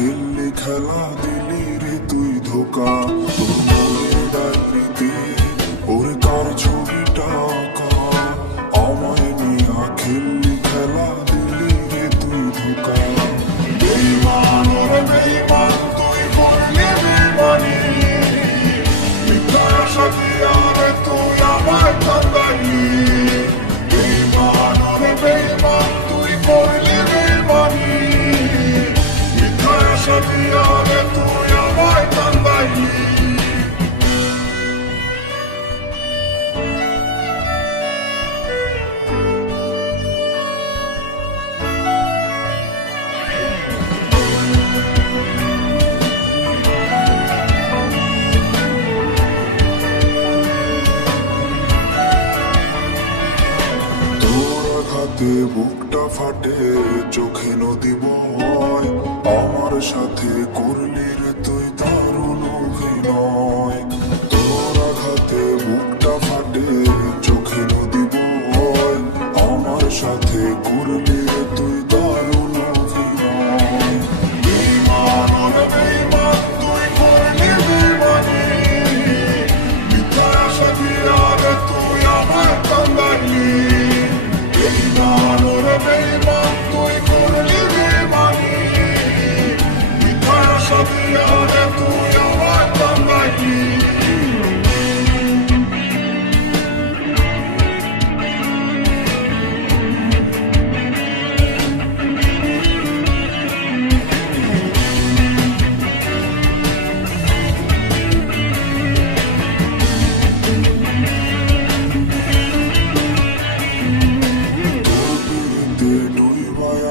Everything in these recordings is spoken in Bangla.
খেললি খেলা দিলি রে তুই ধোকা। তোর মনের ডায়েরিতে ওরে কার ছবিটা আঁকা, আমায় নিয়া খেললি খেলা দিলি রে তুই ধোকা। বেইমান ওরে বেইমান তুই করলি বেইমানি, মিথ্যা আশা দিয়া রে তুই আমায় কাঁদাইলি। বেইমান ওরে বেইমান তুই করলি বেইমানি, মিথ্যা আশা দিয়া রে তুই আমায় কাঁদাইলি। হাতে বুকটা ফাটে চোখে নদী বয়, আমার সাথে করলি রে তুই দারুণ অভিনয়। তোর আঘাতে বুকটা ফাটে চোখে নদী বয়, আমার সাথে করলি রে তুই দারুণ অভিনয়। বেইমান ওরে বেইমান তুই করলি বেইমানি, মিথ্যা আশা দিয়া রে তুই আমায় কাঁদাইলি। বেইমান ওরে বেইমান তুই করলি বেইমানি, মিথ্যা আশা দিয়া রে তুই আমায় কাঁদাইলি।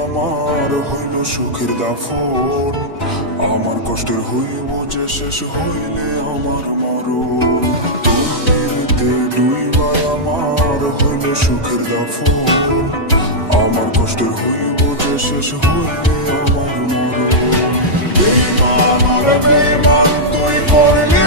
আমার হইল সুখের দাফন, আমার কষ্টের হইব যে শেষ হইলে আমার মরণ। তোর পিড়িতে ডুইবায় আমার হইল সুখের দাফন, আমার কষ্টের হইব যে শেষ হইলে আমার মরণ। বেইমান ওরে বেইমান তুই করলি